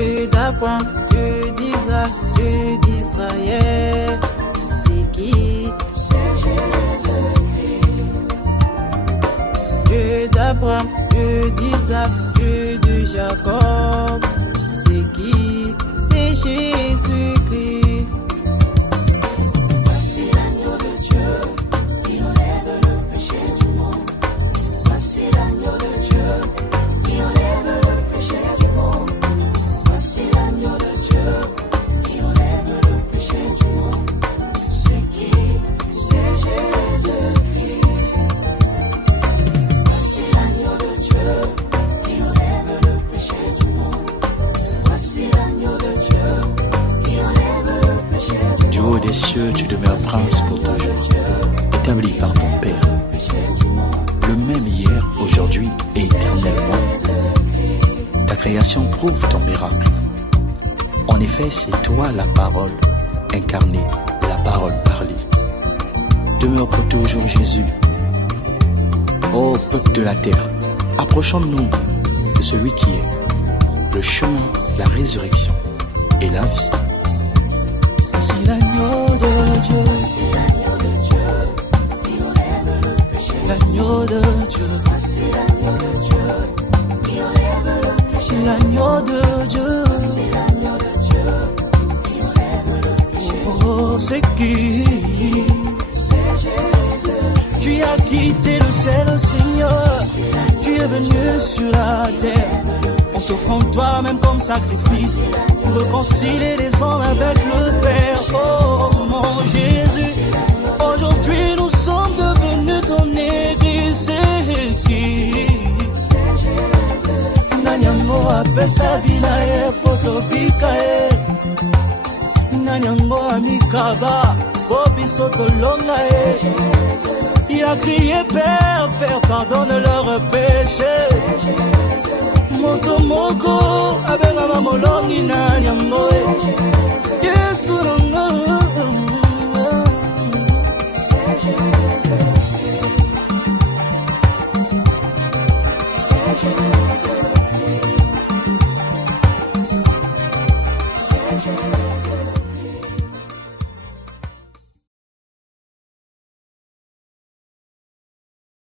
Dieu d'Abraham, Dieu d'Isaac, Dieu d'Israël. C'est qui? C'est Jésus-Christ. Dieu d'Abraham, Dieu d'Isaac, Dieu de Jacob. C'est qui? C'est Jésus-Christ. Voici l'agneau de Dieu qui enlève le péché du monde. Voici l'agneau de Dieu qui enlève le péché du monde. Voici l'agneau de Dieu qui enlève le péché du monde. C'est qui? C'est Jésus-Christ. Voici l'agneau de Dieu qui enlève le péché du monde. Voici l'agneau de Dieu qui enlève le péché du monde. Du haut des cieux, tu demeures prince pour toujours, établi par ton Père, le même hier, aujourd'hui et éternellement. Ta création prouve ton miracle. En effet, c'est toi la parole incarnée, la parole parlée. Demeure pour toujours Jésus. Ô peuple de la terre, approchons-nous de celui qui est le chemin, la résurrection et la vie. Voici l'agneau de Dieu. Voici l'agneau de Dieu qui enlève le péché. L'agneau de Dieu. Voici l'agneau de Dieu qui enlève le péché. L'agneau de Dieu. Voici l'agneau de Dieu qui enlève le péché. Oh, c'est qui? C'est Jésus. Tu as quitté le ciel, Seigneur. Tu es venu sur la terre en t'offrant toi-même comme sacrifice pour réconcilier les hommes avec le Père. Oh mon Jésus, aujourd'hui nous sommes devenus ton église. C'est qui? Nanyango apesa vinae potobikae. Nanyango amikaba bobi sotolongae. Il a crié Père, Père, pardonne leurs péchés. Motomoko,